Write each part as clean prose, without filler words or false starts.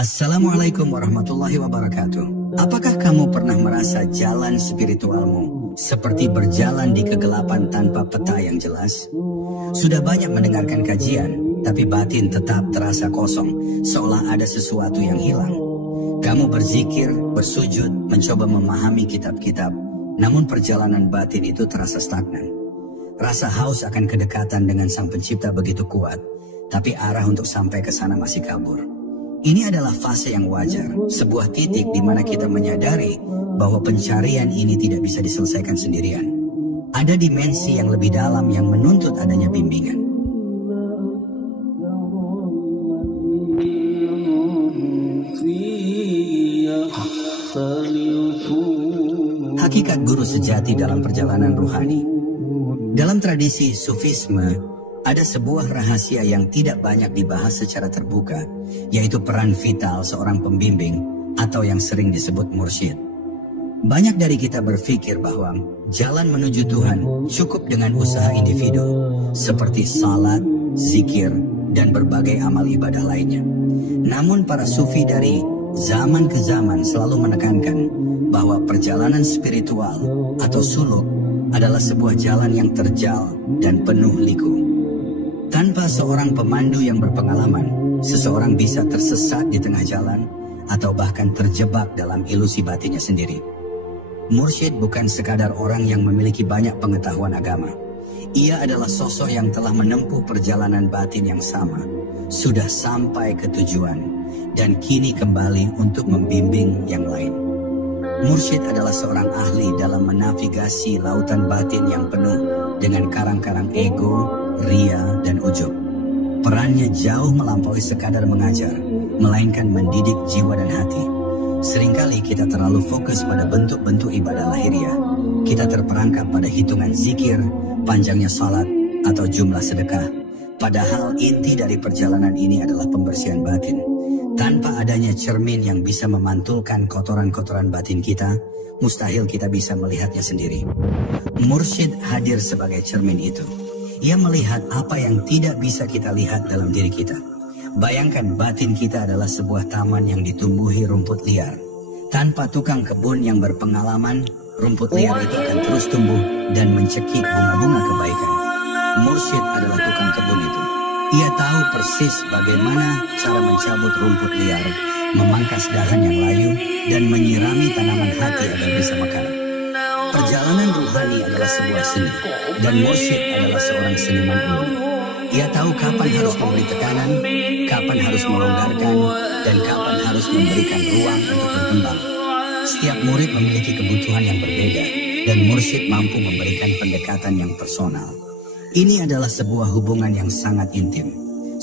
Assalamualaikum warahmatullahi wabarakatuh. Apakah kamu pernah merasa jalan spiritualmu seperti berjalan di kegelapan tanpa peta yang jelas? Sudah banyak mendengarkan kajian, tapi batin tetap terasa kosong, seolah ada sesuatu yang hilang. Kamu berzikir, bersujud, mencoba memahami kitab-kitab, namun perjalanan batin itu terasa stagnan. Rasa haus akan kedekatan dengan Sang Pencipta begitu kuat, tapi arah untuk sampai ke sana masih kabur. Ini adalah fase yang wajar, sebuah titik di mana kita menyadari bahwa pencarian ini tidak bisa diselesaikan sendirian. Ada dimensi yang lebih dalam yang menuntut adanya bimbingan. Hakikat guru sejati dalam perjalanan ruhani. Dalam tradisi Sufisme, ada sebuah rahasia yang tidak banyak dibahas secara terbuka, yaitu peran vital seorang pembimbing atau yang sering disebut mursyid. Banyak dari kita berpikir bahwa jalan menuju Tuhan cukup dengan usaha individu, seperti salat, zikir, dan berbagai amal ibadah lainnya. Namun para sufi dari zaman ke zaman selalu menekankan bahwa perjalanan spiritual atau suluk adalah sebuah jalan yang terjal dan penuh liku. Tanpa seorang pemandu yang berpengalaman, seseorang bisa tersesat di tengah jalan atau bahkan terjebak dalam ilusi batinnya sendiri. Mursyid bukan sekadar orang yang memiliki banyak pengetahuan agama. Ia adalah sosok yang telah menempuh perjalanan batin yang sama, sudah sampai ke tujuan, dan kini kembali untuk membimbing yang lain. Mursyid adalah seorang ahli dalam menavigasi lautan batin yang penuh dengan karang-karang ego, ria, dan ujub. Perannya jauh melampaui sekadar mengajar, melainkan mendidik jiwa dan hati. Seringkali kita terlalu fokus pada bentuk-bentuk ibadah lahiriah. Kita terperangkap pada hitungan zikir, panjangnya salat, atau jumlah sedekah. Padahal inti dari perjalanan ini adalah pembersihan batin. Tanpa adanya cermin yang bisa memantulkan kotoran-kotoran batin kita, mustahil kita bisa melihatnya sendiri. Mursyid hadir sebagai cermin itu. Ia melihat apa yang tidak bisa kita lihat dalam diri kita. Bayangkan batin kita adalah sebuah taman yang ditumbuhi rumput liar. Tanpa tukang kebun yang berpengalaman, rumput liar itu akan terus tumbuh dan mencekik bunga-bunga kebaikan. Mursyid adalah tukang kebun itu. Ia tahu persis bagaimana cara mencabut rumput liar, memangkas dahan yang layu, dan menyirami tanaman hati agar bisa mekar. Perjalanan ruhani adalah sebuah seni, dan mursyid adalah seorang seniman ulung. Ia tahu kapan harus memberi tekanan, kapan harus melonggarkan, dan kapan harus memberikan ruang untuk berkembang. Setiap murid memiliki kebutuhan yang berbeda, dan mursyid mampu memberikan pendekatan yang personal. Ini adalah sebuah hubungan yang sangat intim,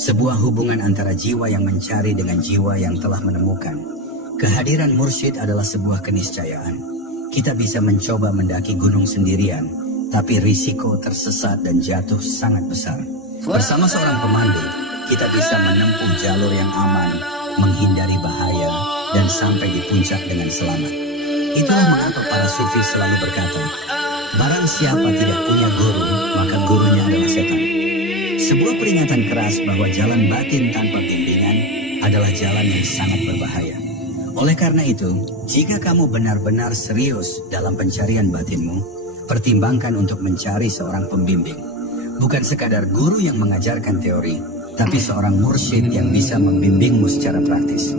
sebuah hubungan antara jiwa yang mencari dengan jiwa yang telah menemukan. Kehadiran mursyid adalah sebuah keniscayaan. Kita bisa mencoba mendaki gunung sendirian, tapi risiko tersesat dan jatuh sangat besar. Bersama seorang pemandu, kita bisa menempuh jalur yang aman, menghindari bahaya, dan sampai di puncak dengan selamat. Itulah mengapa para sufi selalu berkata, barang siapa tidak punya guru, maka gurunya adalah setan. Sebuah peringatan keras bahwa jalan batin tanpa bimbingan adalah jalan yang sangat berbahaya. Oleh karena itu, jika kamu benar-benar serius dalam pencarian batinmu, pertimbangkan untuk mencari seorang pembimbing. Bukan sekadar guru yang mengajarkan teori, tapi seorang mursyid yang bisa membimbingmu secara praktis.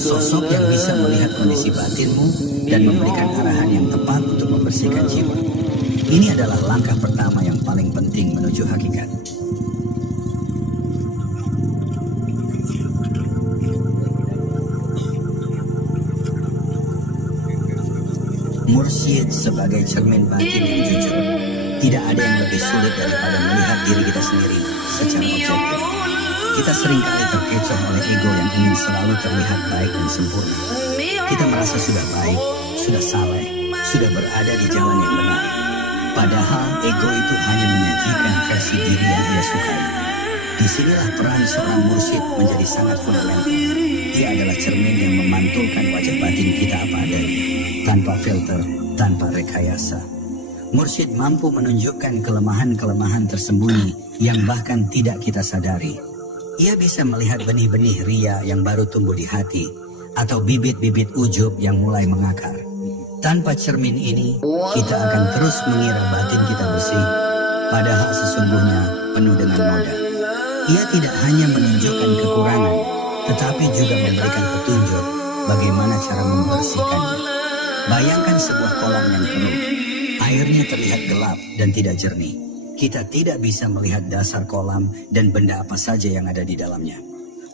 Sosok yang bisa melihat kondisi batinmu dan memberikan arahan yang tepat untuk membersihkan jiwa. Ini adalah langkah pertama yang paling penting menuju hakikat. Mursyid sebagai cermin batin yang jujur. Tidak ada yang lebih sulit daripada melihat diri kita sendiri secara objektif. Kita seringkali terkecoh oleh ego yang ingin selalu terlihat baik dan sempurna. Kita merasa sudah baik, sudah saleh, sudah berada di jalan yang benar. Padahal ego itu hanya menyajikan versi diri yang ia sukai. Disinilah peran seorang mursyid menjadi sangat fundamental. Ia adalah cermin yang memantulkan wajah batin kita apa adanya, tanpa filter, tanpa rekayasa. Mursyid mampu menunjukkan kelemahan-kelemahan tersembunyi yang bahkan tidak kita sadari. Ia bisa melihat benih-benih ria yang baru tumbuh di hati, atau bibit-bibit ujub yang mulai mengakar. Tanpa cermin ini, kita akan terus mengira batin kita bersih, padahal sesungguhnya penuh dengan noda. Ia tidak hanya menunjukkan kekurangan, tetapi juga memberikan petunjuk bagaimana cara membersihkannya. Bayangkan sebuah kolam yang penuh. Airnya terlihat gelap dan tidak jernih. Kita tidak bisa melihat dasar kolam dan benda apa saja yang ada di dalamnya.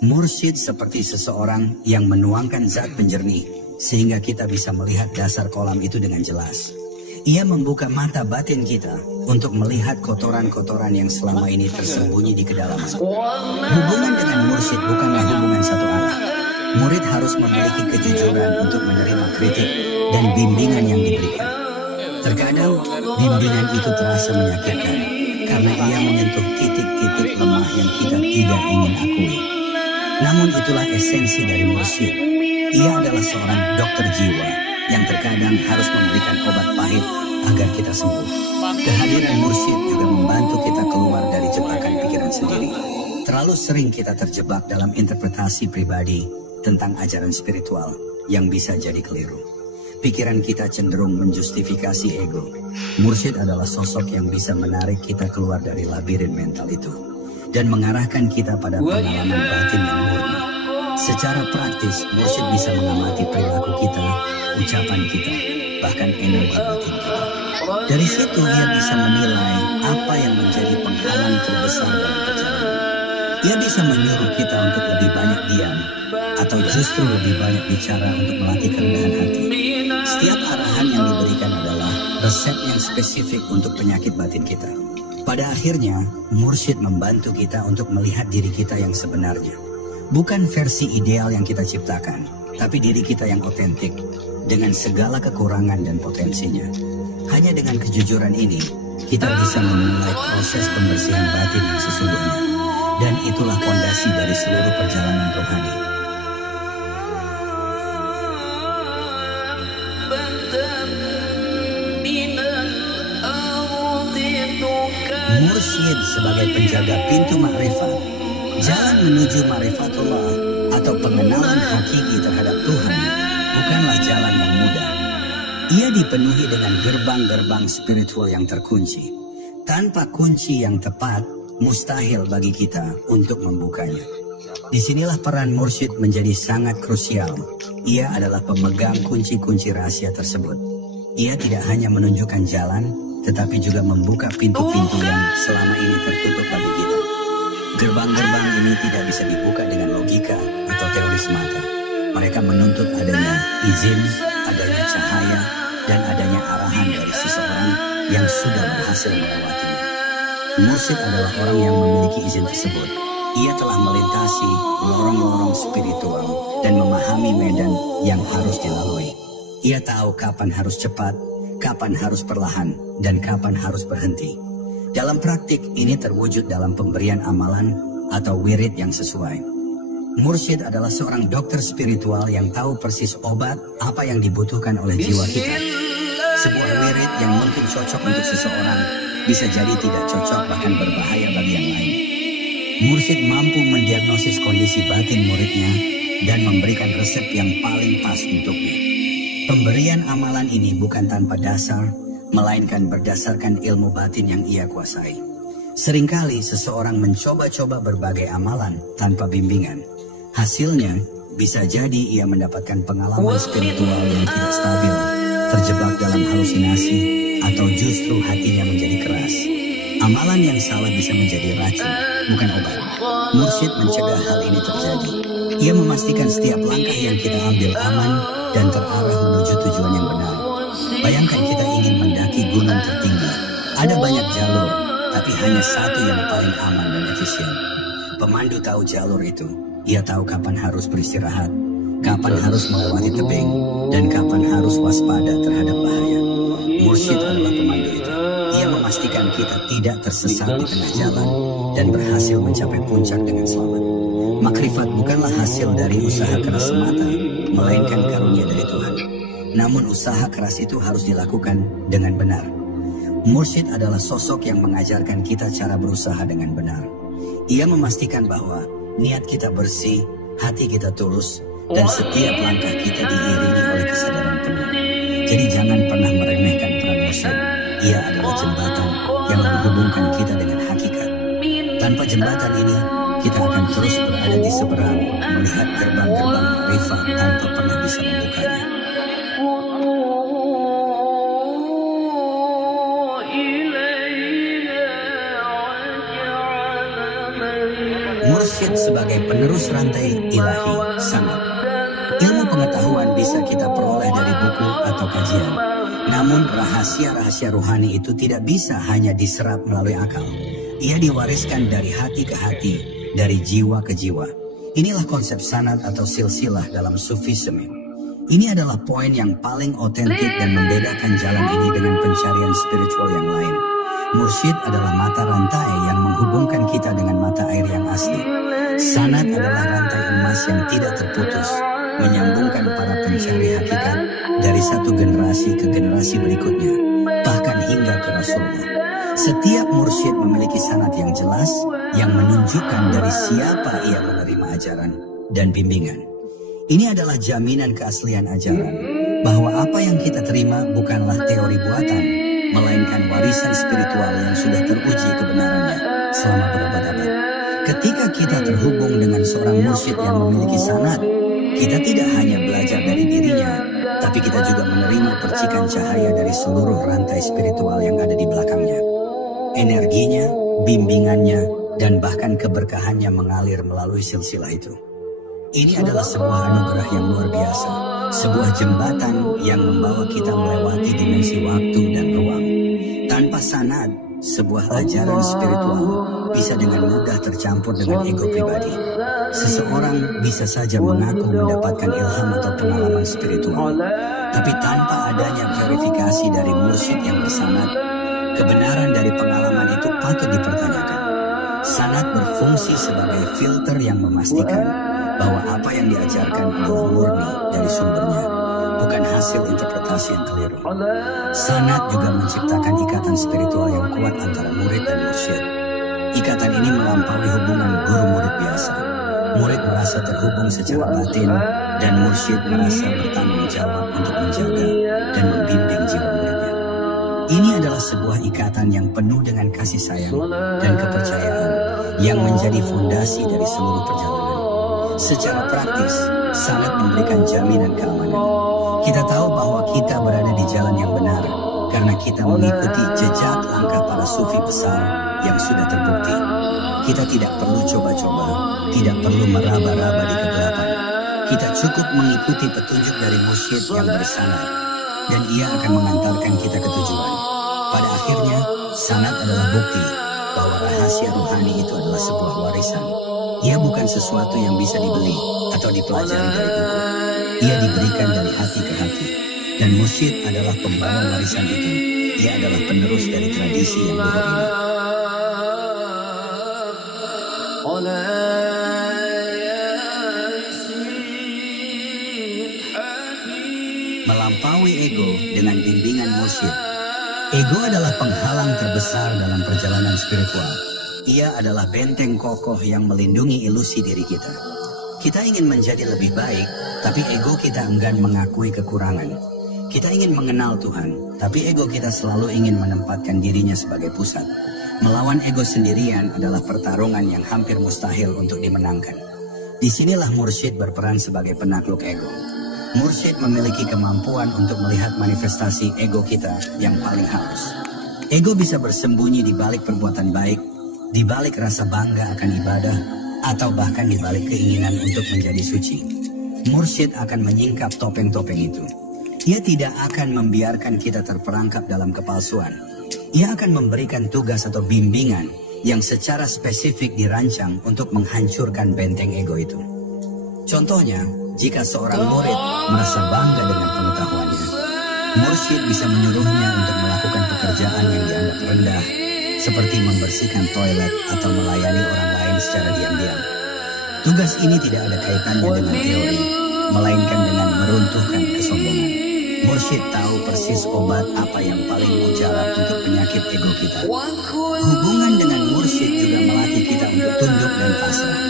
Mursyid seperti seseorang yang menuangkan zat penjernih, sehingga kita bisa melihat dasar kolam itu dengan jelas. Ia membuka mata batin kita untuk melihat kotoran-kotoran yang selama ini tersembunyi di kedalaman. Hubungan dengan mursyid bukanlah hubungan satu arah. Murid harus memiliki kejujuran untuk menerima kritik dan bimbingan yang diberikan. Terkadang bimbingan itu terasa menyakitkan karena ia menyentuh titik-titik lemah yang kita tidak ingin akui. Namun itulah esensi dari mursyid. Ia adalah seorang dokter jiwa yang terkadang harus memberikan obat pahit agar kita sembuh. Kehadiran mursyid juga membantu kita keluar dari jebakan pikiran sendiri. Terlalu sering kita terjebak dalam interpretasi pribadi tentang ajaran spiritual yang bisa jadi keliru. Pikiran kita cenderung menjustifikasi ego. Mursyid adalah sosok yang bisa menarik kita keluar dari labirin mental itu dan mengarahkan kita pada pengalaman batin yang murni. Secara praktis, mursyid bisa mengamati perilaku kita, ucapan kita, bahkan energi batin kita. Dari situ ia bisa menilai apa yang menjadi penghalang terbesar dalam perjalanan. Ia bisa menyuruh kita untuk lebih banyak diam, atau justru lebih banyak bicara untuk melatih kerendahan hati. Setiap arahan yang diberikan adalah resep yang spesifik untuk penyakit batin kita. Pada akhirnya, mursyid membantu kita untuk melihat diri kita yang sebenarnya. Bukan versi ideal yang kita ciptakan, tapi diri kita yang otentik, dengan segala kekurangan dan potensinya. Hanya dengan kejujuran ini, kita bisa memulai proses pembersihan batin yang sesungguhnya. Dan itulah fondasi dari seluruh perjalanan rohani. Mursyid sebagai penjaga pintu ma'rifat, jalan menuju ma'rifatullah atau pengenalan hakiki terhadap Tuhan, bukanlah jalan yang mudah. Ia dipenuhi dengan gerbang-gerbang spiritual yang terkunci. Tanpa kunci yang tepat, mustahil bagi kita untuk membukanya. Disinilah peran mursyid menjadi sangat krusial. Ia adalah pemegang kunci-kunci rahasia tersebut. Ia tidak hanya menunjukkan jalan, tetapi juga membuka pintu-pintu yang selama ini tertutup bagi kita. Gerbang-gerbang ini tidak bisa dibuka dengan logika atau teori semata. Mereka menuntut adanya izin, adanya cahaya, dan adanya arahan dari seseorang yang sudah berhasil melewatinya. Mursyid adalah orang yang memiliki izin tersebut. Ia telah melintasi lorong-lorong spiritual dan memahami medan yang harus dilalui. Ia tahu kapan harus cepat, kapan harus perlahan, dan kapan harus berhenti. Dalam praktik, ini terwujud dalam pemberian amalan atau wirid yang sesuai. Mursyid adalah seorang dokter spiritual yang tahu persis obat apa yang dibutuhkan oleh jiwa kita. Sebuah wirid yang mungkin cocok untuk seseorang bisa jadi tidak cocok, bahkan berbahaya bagi yang lain. Mursyid mampu mendiagnosis kondisi batin muridnya dan memberikan resep yang paling pas untuknya. Pemberian amalan ini bukan tanpa dasar, melainkan berdasarkan ilmu batin yang ia kuasai. Seringkali seseorang mencoba-coba berbagai amalan tanpa bimbingan. Hasilnya bisa jadi ia mendapatkan pengalaman spiritual yang tidak stabil, terjebak dalam halusinasi, atau justru hatinya menjadi keras. Amalan yang salah bisa menjadi racun, bukan obat. Mursyid mencegah hal ini terjadi. Ia memastikan setiap langkah yang kita ambil aman dan terarah menuju tujuan yang benar. Bayangkan kita ingin mendaki gunung tertinggi. Ada banyak jalur, tapi hanya satu yang paling aman dan efisien. Pemandu tahu jalur itu. Ia tahu kapan harus beristirahat, kapan harus melewati tebing, dan kapan harus waspada terhadap bahaya. Mursyid adalah pemandu itu. Ia memastikan kita tidak tersesat di tengah jalan dan berhasil mencapai puncak dengan selamat. Makrifat bukanlah hasil dari usaha keras semata, melainkan karunia dari Tuhan. Namun usaha keras itu harus dilakukan dengan benar. Mursyid adalah sosok yang mengajarkan kita cara berusaha dengan benar. Ia memastikan bahwa niat kita bersih, hati kita tulus, dan setiap langkah kita diiringi oleh kesadaran penuh. Jadi jangan pernah meremehkan peran mursyid. Ia adalah jembatan yang menghubungkan kita dengan hakikat. Tanpa jembatan ini, kita akan terus berada di seberang, melihat gerbang-gerbang ma'rifat tanpa pernah bisa membukanya. Mursyid sebagai penerus rantai ilahi, sanad. Ilmu pengetahuan bisa kita peroleh dari buku atau kajian. Namun rahasia-rahasia ruhani itu tidak bisa hanya diserap melalui akal. Ia diwariskan dari hati ke hati, dari jiwa ke jiwa. Inilah konsep sanad atau silsilah dalam Sufisme. Ini adalah poin yang paling otentik dan membedakan jalan ini dengan pencarian spiritual yang lain. Mursyid adalah mata rantai yang menghubungkan kita dengan mata air yang asli. Sanad adalah rantai emas yang tidak terputus, menyambungkan para pencari hakikat dari satu generasi ke generasi berikutnya, bahkan hingga ke Rasulullah. Setiap mursyid memiliki sanad yang jelas, yang menunjukkan dari siapa ia menerima ajaran dan bimbingan. Ini adalah jaminan keaslian ajaran, bahwa apa yang kita terima bukanlah teori buatan, melainkan warisan spiritual yang sudah teruji kebenarannya selama berabad-abad. Ketika kita terhubung dengan seorang mursyid yang memiliki sanad, kita tidak hanya belajar dari dirinya, tapi kita juga menerima percikan cahaya dari seluruh rantai spiritual yang ada di belakangnya. Energinya, bimbingannya, dan bahkan keberkahannya mengalir melalui silsilah itu. Ini adalah sebuah anugerah yang luar biasa, sebuah jembatan yang membawa kita melewati dimensi waktu dan ruang. Tanpa sanad, sebuah ajaran spiritual bisa dengan mudah tercampur dengan ego pribadi. Seseorang bisa saja mengaku mendapatkan ilham atau pengalaman spiritual, tapi tanpa adanya verifikasi dari mursyid yang bersanad, kebenaran dari pengalaman itu patut dipertanyakan. Sanad berfungsi sebagai filter yang memastikan bahwa apa yang diajarkan adalah murni dari sumbernya, bukan hasil interpretasi yang keliru. Sanad juga menciptakan ikatan spiritual yang kuat antara murid dan mursyid. Ikatan ini melampaui hubungan guru-murid biasa. Murid merasa terhubung secara batin, dan mursyid merasa bertanggung jawab untuk menjaga dan membimbing jiwa muridnya. Ini adalah sebuah ikatan yang penuh dengan kasih sayang dan kepercayaan yang menjadi fondasi dari seluruh perjalanan. Secara praktis, sanad memberikan jaminan keamanan. Kita tahu bahwa kita berada di jalan yang benar karena kita mengikuti jejak langkah para sufi besar yang sudah terbukti. Kita tidak perlu coba-coba, tidak perlu meraba-raba di kegelapan. Kita cukup mengikuti petunjuk dari mursyid yang bersanad, dan ia akan mengantarkan kita ke tujuan. Pada akhirnya, sanad adalah bukti bahwa rahasia ruhani itu adalah sebuah warisan. Ia bukan sesuatu yang bisa dibeli atau dipelajari dari buku. Ia diberikan dari hati ke hati. Dan mursyid adalah pembawa warisan itu. Ia adalah penerus dari tradisi yang luhur ini. Melampaui ego dengan bimbingan mursyid. Ego adalah penghalang terbesar dalam perjalanan spiritual. Ia adalah benteng kokoh yang melindungi ilusi diri kita. Kita ingin menjadi lebih baik, tapi ego kita enggan mengakui kekurangan. Kita ingin mengenal Tuhan, tapi ego kita selalu ingin menempatkan dirinya sebagai pusat. Melawan ego sendirian adalah pertarungan yang hampir mustahil untuk dimenangkan. Disinilah mursyid berperan sebagai penakluk ego. Mursyid memiliki kemampuan untuk melihat manifestasi ego kita yang paling halus. Ego bisa bersembunyi di balik perbuatan baik, di balik rasa bangga akan ibadah, atau bahkan di balik keinginan untuk menjadi suci. Mursyid akan menyingkap topeng-topeng itu. Ia tidak akan membiarkan kita terperangkap dalam kepalsuan. Ia akan memberikan tugas atau bimbingan yang secara spesifik dirancang untuk menghancurkan benteng ego itu. Contohnya, jika seorang murid merasa bangga dengan pengetahuannya, mursyid bisa menyuruhnya untuk melakukan pekerjaan yang dianggap rendah, seperti membersihkan toilet atau melayani orang lain secara diam-diam. Tugas ini tidak ada kaitannya dengan teori, melainkan dengan meruntuhkan kesombongan. Mursyid tahu persis obat apa yang paling mujarab untuk penyakit ego kita. Hubungan dengan mursyid juga melatih kita untuk tunduk dan pasrah.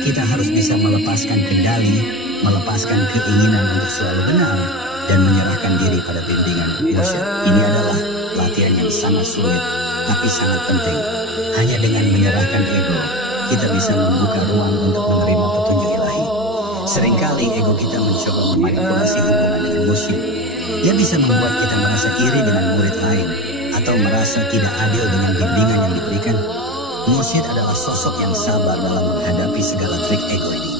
Kita harus bisa melepaskan kendali, melepaskan keinginan untuk selalu benar, dan menyerahkan diri pada bimbingan mursyid. Ini adalah latihan yang sangat sulit, tapi sangat penting. Hanya dengan menyerahkan ego, kita bisa membuka ruang untuk menerima petunjuk ilahi. Seringkali ego kita mencoba memanipulasi hubungan dengan mursyid. Dia bisa membuat kita merasa iri dengan murid lain, atau merasa tidak adil dengan bimbingan yang diberikan. Mursyid adalah sosok yang sabar dalam menghadapi segala trik ego ini.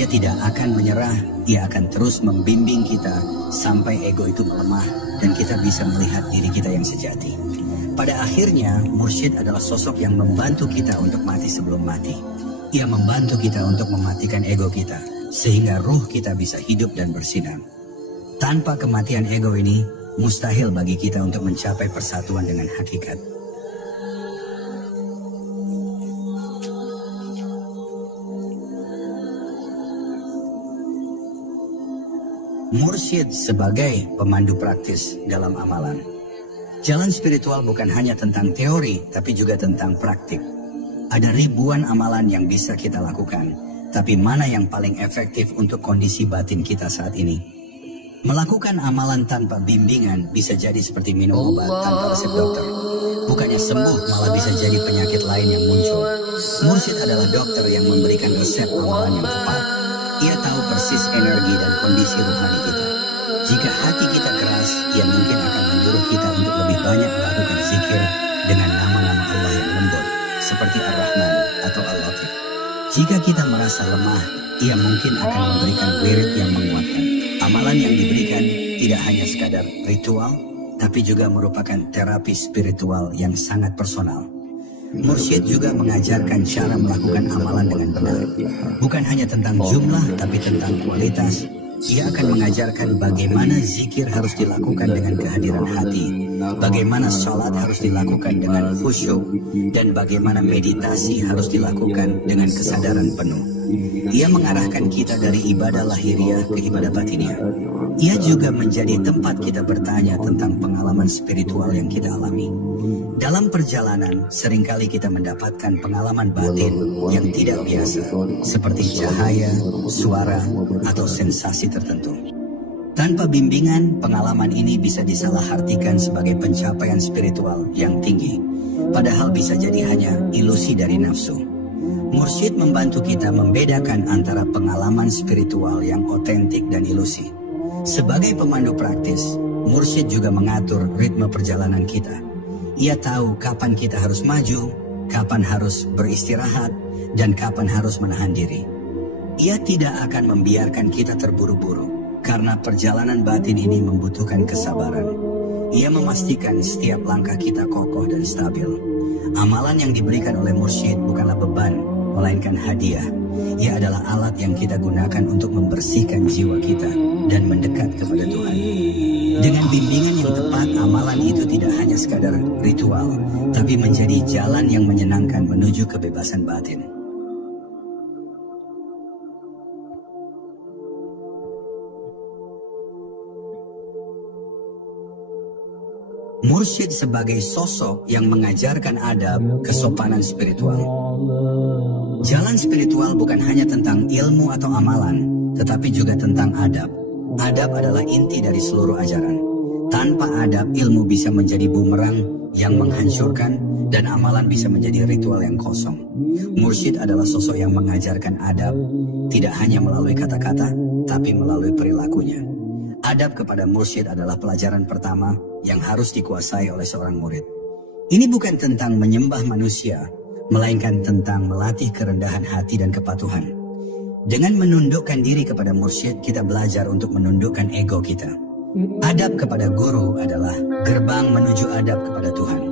Ia tidak akan menyerah, ia akan terus membimbing kita sampai ego itu melemah dan kita bisa melihat diri kita yang sejati. Pada akhirnya, mursyid adalah sosok yang membantu kita untuk mati sebelum mati. Ia membantu kita untuk mematikan ego kita, sehingga ruh kita bisa hidup dan bersinar. Tanpa kematian ego ini, mustahil bagi kita untuk mencapai persatuan dengan hakikat. Mursyid sebagai pemandu praktis dalam amalan. Jalan spiritual bukan hanya tentang teori, tapi juga tentang praktik. Ada ribuan amalan yang bisa kita lakukan, tapi mana yang paling efektif untuk kondisi batin kita saat ini? Melakukan amalan tanpa bimbingan bisa jadi seperti minum obat tanpa resep dokter. Bukannya sembuh, malah bisa jadi penyakit lain yang muncul. Mursyid adalah dokter yang memberikan resep amalan yang tepat. Ia tahu persis energi dan kondisi rohani kita. Jika hati kita keras, ia mungkin akan menyuruh kita untuk lebih banyak melakukan zikir dengan nama-nama Allah yang lembut, seperti Ar-Rahman atau Al-Latif. Jika kita merasa lemah, ia mungkin akan memberikan wirid yang menguatkan. Amalan yang diberikan tidak hanya sekadar ritual, tapi juga merupakan terapi spiritual yang sangat personal. Mursyid juga mengajarkan cara melakukan amalan dengan benar. Bukan hanya tentang jumlah, tapi tentang kualitas. Ia akan mengajarkan bagaimana zikir harus dilakukan dengan kehadiran hati, bagaimana sholat harus dilakukan dengan khusyuk, dan bagaimana meditasi harus dilakukan dengan kesadaran penuh. Ia mengarahkan kita dari ibadah lahiriah ke ibadah batiniah. Ia juga menjadi tempat kita bertanya tentang pengalaman spiritual yang kita alami. Dalam perjalanan, seringkali kita mendapatkan pengalaman batin yang tidak biasa, seperti cahaya, suara, atau sensasi tertentu. Tanpa bimbingan, pengalaman ini bisa disalahartikan sebagai pencapaian spiritual yang tinggi, padahal bisa jadi hanya ilusi dari nafsu. Mursyid membantu kita membedakan antara pengalaman spiritual yang otentik dan ilusi. Sebagai pemandu praktis, mursyid juga mengatur ritme perjalanan kita. Ia tahu kapan kita harus maju, kapan harus beristirahat, dan kapan harus menahan diri. Ia tidak akan membiarkan kita terburu-buru, karena perjalanan batin ini membutuhkan kesabaran. Ia memastikan setiap langkah kita kokoh dan stabil. Amalan yang diberikan oleh mursyid bukanlah beban, melainkan hadiah. Ia adalah alat yang kita gunakan untuk membersihkan jiwa kita dan mendekat kepada Tuhan. Dengan bimbingan yang tepat, amalan itu tidak hanya sekadar ritual, tapi menjadi jalan yang menyenangkan menuju kebebasan batin. Mursyid sebagai sosok yang mengajarkan adab, kesopanan spiritual. Jalan spiritual bukan hanya tentang ilmu atau amalan, tetapi juga tentang adab. Adab adalah inti dari seluruh ajaran. Tanpa adab, ilmu bisa menjadi bumerang yang menghancurkan dan amalan bisa menjadi ritual yang kosong. Mursyid adalah sosok yang mengajarkan adab, tidak hanya melalui kata-kata, tapi melalui perilakunya. Adab kepada mursyid adalah pelajaran pertama yang harus dikuasai oleh seorang murid. Ini bukan tentang menyembah manusia, melainkan tentang melatih kerendahan hati dan kepatuhan. Dengan menundukkan diri kepada mursyid, kita belajar untuk menundukkan ego kita. Adab kepada guru adalah gerbang menuju adab kepada Tuhan.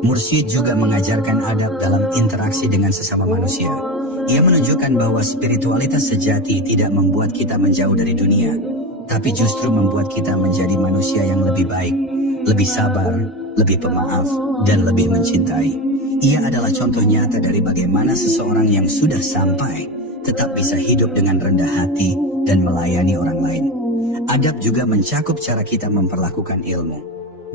Mursyid juga mengajarkan adab dalam interaksi dengan sesama manusia. Ia menunjukkan bahwa spiritualitas sejati tidak membuat kita menjauh dari dunia, tapi justru membuat kita menjadi manusia yang lebih baik, lebih sabar, lebih pemaaf, dan lebih mencintai. Ia adalah contoh nyata dari bagaimana seseorang yang sudah sampai tetap bisa hidup dengan rendah hati dan melayani orang lain. Adab juga mencakup cara kita memperlakukan ilmu.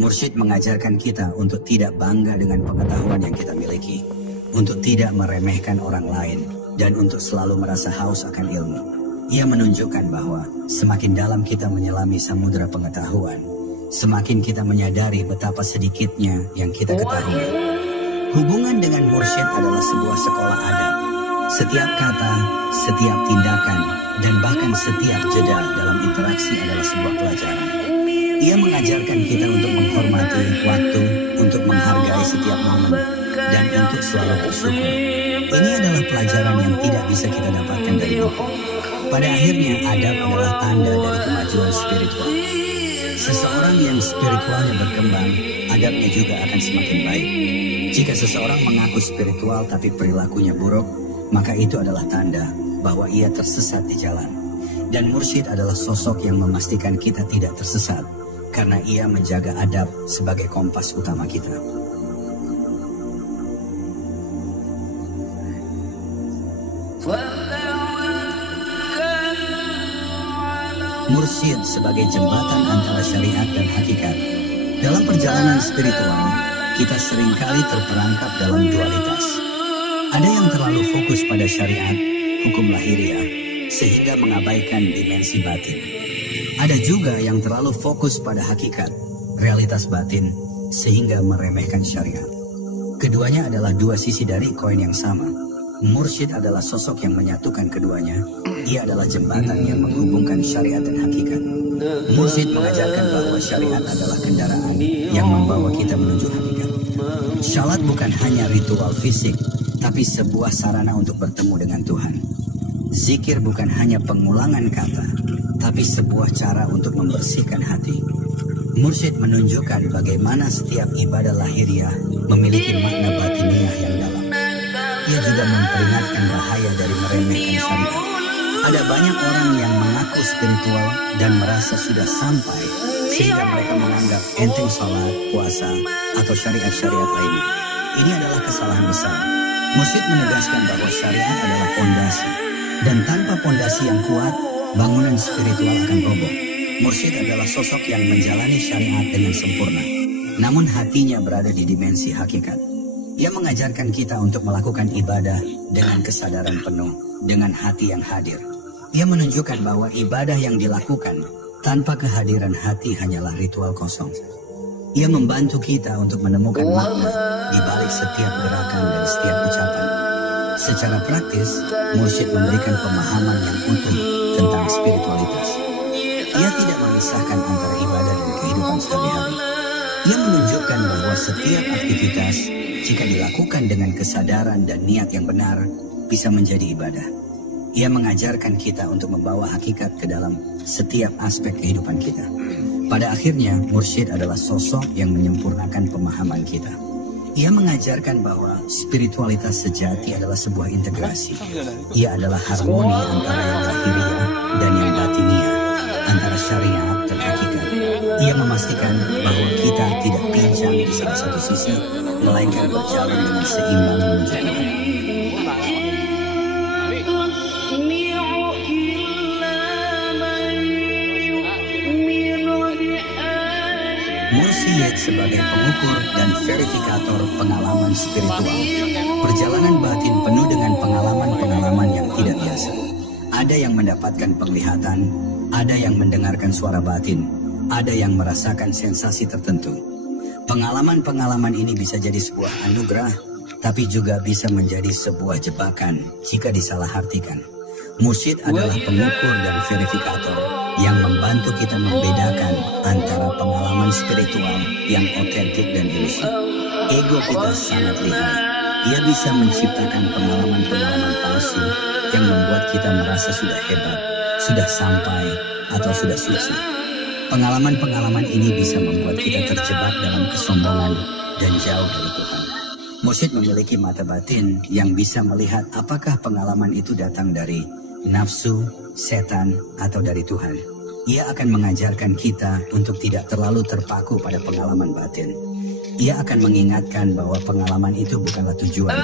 Mursyid mengajarkan kita untuk tidak bangga dengan pengetahuan yang kita miliki, untuk tidak meremehkan orang lain, dan untuk selalu merasa haus akan ilmu. Ia menunjukkan bahwa semakin dalam kita menyelami samudera pengetahuan, semakin kita menyadari betapa sedikitnya yang kita ketahui. Hubungan dengan mursyid adalah sebuah sekolah adab. Setiap kata, setiap tindakan, dan bahkan setiap jeda dalam interaksi adalah sebuah pelajaran. Ia mengajarkan kita untuk menghormati waktu, untuk menghargai setiap momen, dan untuk selalu bersyukur. Ini adalah pelajaran yang tidak bisa kita dapatkan dari buku. Pada akhirnya, adab adalah tanda dari kemajuan spiritual. Seseorang yang spiritualnya berkembang, adabnya juga akan semakin baik. Jika seseorang mengaku spiritual tapi perilakunya buruk, maka itu adalah tanda bahwa ia tersesat di jalan. Dan mursyid adalah sosok yang memastikan kita tidak tersesat, karena ia menjaga adab sebagai kompas utama kita. Mursyid sebagai jembatan antara syariat dan hakikat. Dalam perjalanan spiritual, kita seringkali terperangkap dalam dualitas. Ada yang terlalu fokus pada syariat, hukum lahiriah, sehingga mengabaikan dimensi batin. Ada juga yang terlalu fokus pada hakikat, realitas batin, sehingga meremehkan syariat. Keduanya adalah dua sisi dari koin yang sama. Mursyid adalah sosok yang menyatukan keduanya. Ia adalah jembatan yang menghubungkan syariat dan hakikat. Mursyid mengajarkan bahwa syariat adalah kendaraan yang membawa kita menuju hakikat. Shalat bukan hanya ritual fisik, tapi sebuah sarana untuk bertemu dengan Tuhan. Zikir bukan hanya pengulangan kata, tapi sebuah cara untuk membersihkan hati. Mursyid menunjukkan bagaimana setiap ibadah lahiriah memiliki makna batiniah yang dalam. Ia juga memperingatkan bahaya dari meremehkan syariat. Ada banyak orang yang mengaku spiritual dan merasa sudah sampai, sehingga mereka menganggap enteng salat, puasa, atau syariat-syariat lainnya. Ini adalah kesalahan besar. Mursyid menegaskan bahwa syariat adalah pondasi, dan tanpa pondasi yang kuat, bangunan spiritual akan roboh. Mursyid adalah sosok yang menjalani syariat dengan sempurna, namun hatinya berada di dimensi hakikat. Ia mengajarkan kita untuk melakukan ibadah dengan kesadaran penuh, dengan hati yang hadir. Ia menunjukkan bahwa ibadah yang dilakukan tanpa kehadiran hati hanyalah ritual kosong. Ia membantu kita untuk menemukan makna di balik setiap gerakan dan setiap ucapan. Secara praktis, mursyid memberikan pemahaman yang utuh tentang spiritualitas. Ia tidak memisahkan antara ibadah dan kehidupan sehari-hari. Ia menunjukkan bahwa setiap aktivitas, jika dilakukan dengan kesadaran dan niat yang benar, bisa menjadi ibadah. Ia mengajarkan kita untuk membawa hakikat ke dalam setiap aspek kehidupan kita. Pada akhirnya, mursyid adalah sosok yang menyempurnakan pemahaman kita. Ia mengajarkan bahwa spiritualitas sejati adalah sebuah integrasi. Ia adalah harmoni antara yang lahiriah dan yang batiniah, antara syariat dan hakikat. Ia memastikan bahwa kita tidak pincang di salah satu sisi, melainkan berjalan dengan seimbang menuju Tuhan. Mursyid sebagai pengukur dan verifikator pengalaman spiritual. Perjalanan batin penuh dengan pengalaman-pengalaman yang tidak biasa. Ada yang mendapatkan penglihatan, ada yang mendengarkan suara batin, ada yang merasakan sensasi tertentu. Pengalaman-pengalaman ini bisa jadi sebuah anugerah, tapi juga bisa menjadi sebuah jebakan jika disalahartikan. Mursyid adalah pengukur dan verifikator yang membantu kita membedakan antara pengalaman spiritual yang otentik dan ilusi. Ego kita sangat lihai. Ia bisa menciptakan pengalaman-pengalaman palsu yang membuat kita merasa sudah hebat, sudah sampai, atau sudah suci. Pengalaman-pengalaman ini bisa membuat kita terjebak dalam kesombongan dan jauh dari Tuhan. Mursyid memiliki mata batin yang bisa melihat apakah pengalaman itu datang dari nafsu, setan, atau dari Tuhan. Ia akan mengajarkan kita untuk tidak terlalu terpaku pada pengalaman batin. Ia akan mengingatkan bahwa pengalaman itu bukanlah tujuan,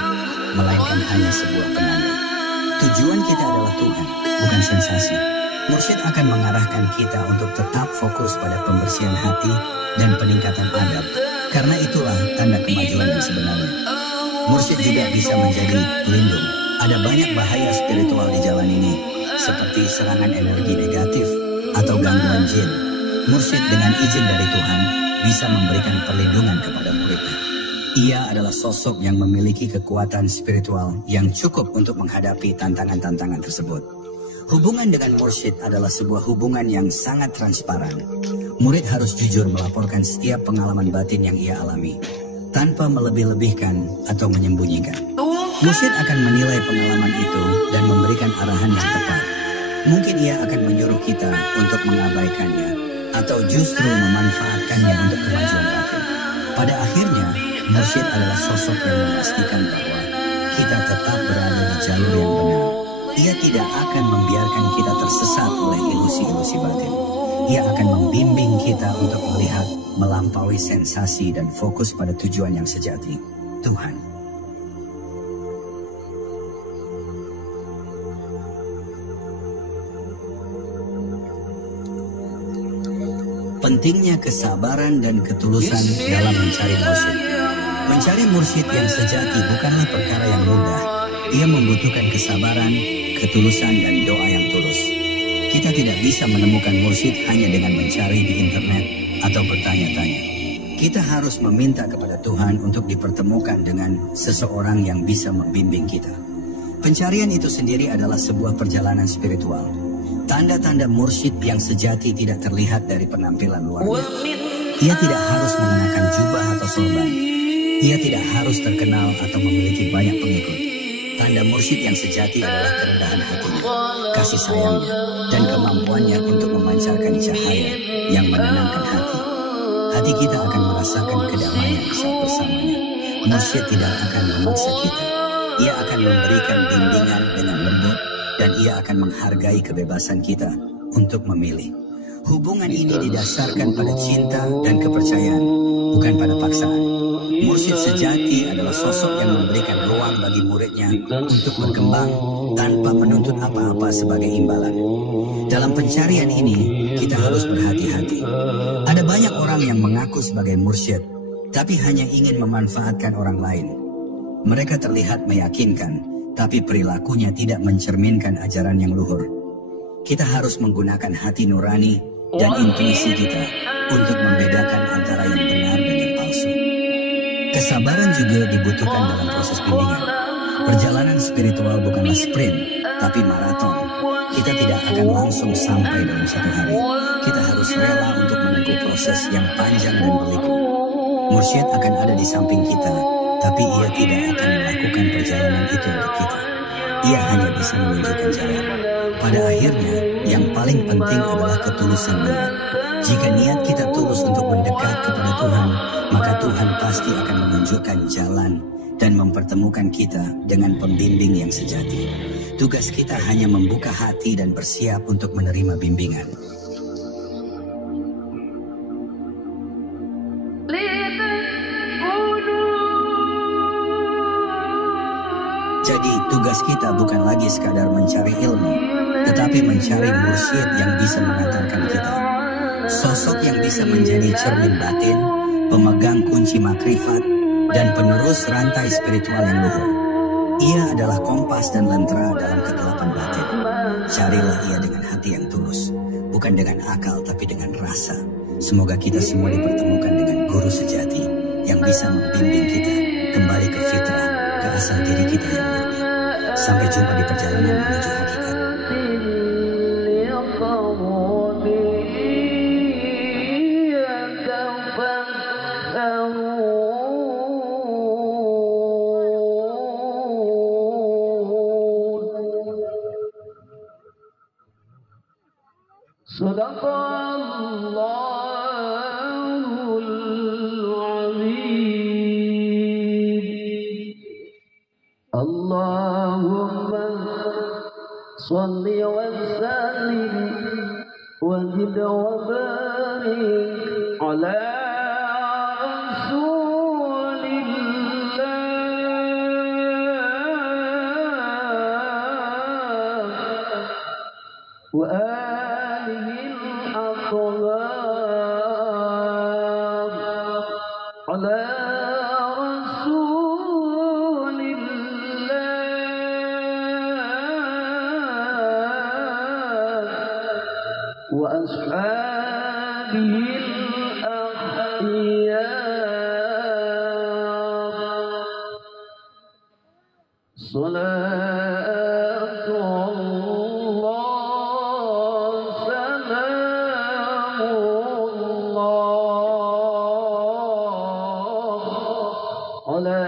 melainkan hanya sebuah penanda. Tujuan kita adalah Tuhan, bukan sensasi. Mursyid akan mengarahkan kita untuk tetap fokus pada pembersihan hati dan peningkatan adab, karena itulah tanda kemajuan yang sebenarnya. Mursyid juga bisa menjadi pelindung Ada banyak bahaya spiritual di jalan ini, seperti serangan energi negatif atau gangguan jin. Mursyid dengan izin dari Tuhan bisa memberikan perlindungan kepada muridnya. Ia adalah sosok yang memiliki kekuatan spiritual yang cukup untuk menghadapi tantangan-tantangan tersebut. Hubungan dengan mursyid adalah sebuah hubungan yang sangat transparan. Murid harus jujur melaporkan setiap pengalaman batin yang ia alami, tanpa melebih-lebihkan atau menyembunyikan. Mursyid akan menilai pengalaman itu dan memberikan arahan yang tepat. Mungkin ia akan menyuruh kita untuk mengabaikannya, atau justru memanfaatkannya untuk kemajuan batin. Pada akhirnya, mursyid adalah sosok yang memastikan bahwa kita tetap berada di jalur yang benar. Ia tidak akan membiarkan kita tersesat oleh ilusi-ilusi batin. Ia akan membimbing kita untuk melihat, melampaui sensasi dan fokus pada tujuan yang sejati, Tuhan. Pentingnya kesabaran dan ketulusan dalam mencari mursyid. Mencari mursyid yang sejati bukanlah perkara yang mudah. Ia membutuhkan kesabaran, ketulusan, dan doa yang tulus. Kita tidak bisa menemukan mursyid hanya dengan mencari di internet atau bertanya-tanya. Kita harus meminta kepada Tuhan untuk dipertemukan dengan seseorang yang bisa membimbing kita. Pencarian itu sendiri adalah sebuah perjalanan spiritual. Tanda-tanda mursyid yang sejati tidak terlihat dari penampilan luarnya. Ia tidak harus mengenakan jubah atau sorban. Ia tidak harus terkenal atau memiliki banyak pengikut. Tanda mursyid yang sejati adalah kerendahan hatinya, kasih sayangnya, dan kemampuannya untuk memancarkan cahaya yang menenangkan hati. Hati kita akan merasakan kedamaian saat bersamanya. Mursyid tidak akan memaksa kita. Ia akan memberikan bimbingan dengan lembut, dan ia akan menghargai kebebasan kita untuk memilih. Hubungan ini didasarkan pada cinta dan kepercayaan, bukan pada paksaan. Mursyid sejati adalah sosok yang memberikan ruang bagi muridnya untuk berkembang tanpa menuntut apa-apa sebagai imbalan. Dalam pencarian ini, kita harus berhati-hati. Ada banyak orang yang mengaku sebagai mursyid, tapi hanya ingin memanfaatkan orang lain. Mereka terlihat meyakinkan, tapi perilakunya tidak mencerminkan ajaran yang luhur. Kita harus menggunakan hati nurani dan intuisi kita untuk membedakan antara yang benar dan yang palsu. Kesabaran juga dibutuhkan dalam proses bimbingan. Perjalanan spiritual bukanlah sprint, tapi maraton. Kita tidak akan langsung sampai dalam satu hari. Kita harus rela untuk menempuh proses yang panjang dan berliku. Mursyid akan ada di samping kita, tapi ia tidak akan melakukan perjalanan itu untuk kita. Ia hanya bisa menunjukkan jalan. Pada akhirnya, yang paling penting adalah ketulusan niat. Jika niat kita tulus untuk mendekat kepada Tuhan, maka Tuhan pasti akan menunjukkan jalan dan mempertemukan kita dengan pembimbing yang sejati. Tugas kita hanya membuka hati dan bersiap untuk menerima bimbingan. Jadi tugas kita bukan lagi sekadar mencari ilmu, tetapi mencari mursyid yang bisa mengantarkan kita. Sosok yang bisa menjadi cermin batin, pemegang kunci makrifat, dan penerus rantai spiritual yang luhur. Ia adalah kompas dan lentera dalam kegelapan batin. Carilah ia dengan hati yang tulus, bukan dengan akal tapi dengan rasa. Semoga kita semua dipertemukan dengan guru sejati yang bisa membimbing kita kembali ke fitrah, ke asal diri kita yang murni. Sampai jumpa di perjalanan menuju hakikat. Sadaqallahul azim. Allahumma shalli wa sallim wa zid wa barik ala rasulillah wa على رسول الله هذه الأحياء صلاة الله سلام الله على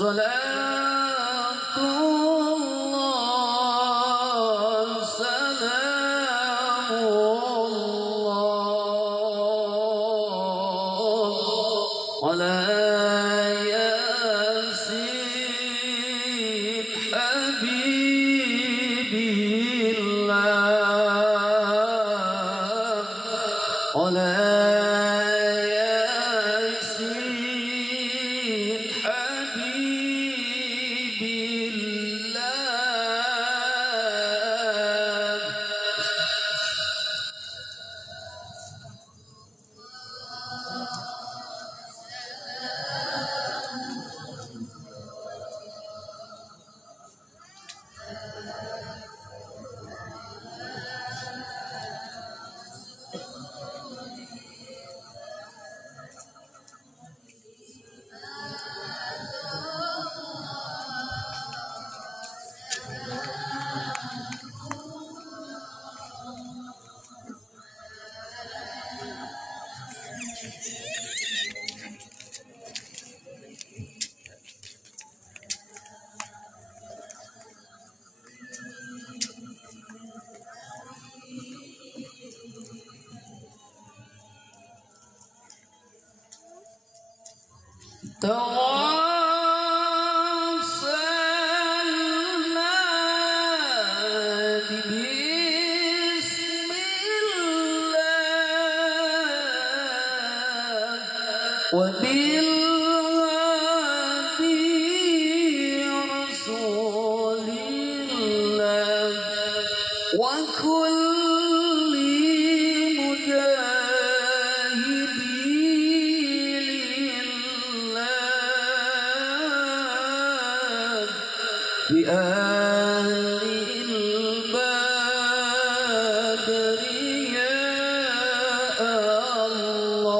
صلاة الله سلام الله على ياسين حبيب الله على توصلنا بسم الله وبالهادي رسول الله وكل بآل البدر يا الله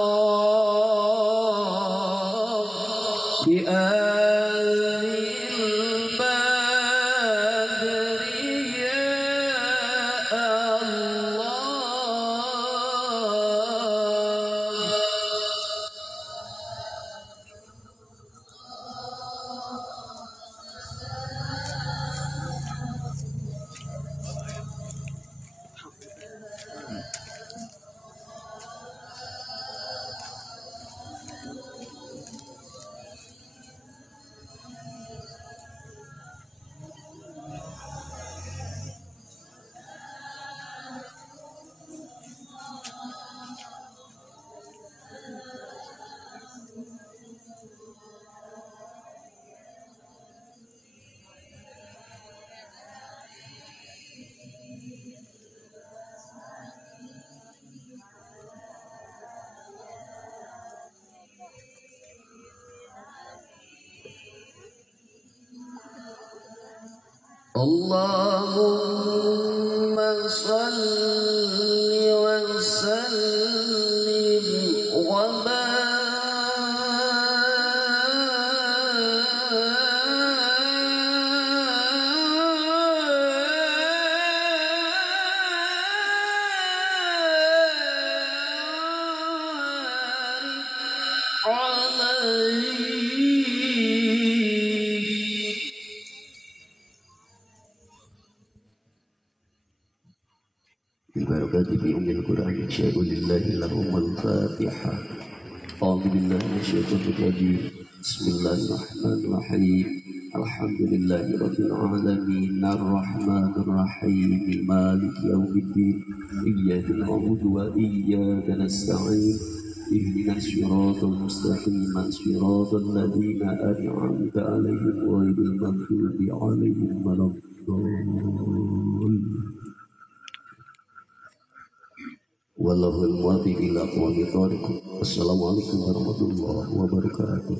بآل البدر يا الله اللهم صل وسلم وبارك عليه ببركات في أم القرآن أشهد لله لهم الفاتحة. أعوذ بالله من الشيطان الرجيم. بسم الله الرحمن الرحيم. الحمد لله رب العالمين الرحمن الرحيم مالك يوم الدين إياك نعبد وإياك نستعين اهدنا الصراط المستقيم صراط الذين أنعمت عليهم غير المغضوب عليهم ولا الضالين. Wallahul muwaffiq ila aqwamit thoriq. Assalamualaikum warahmatullahi wabarakatuh.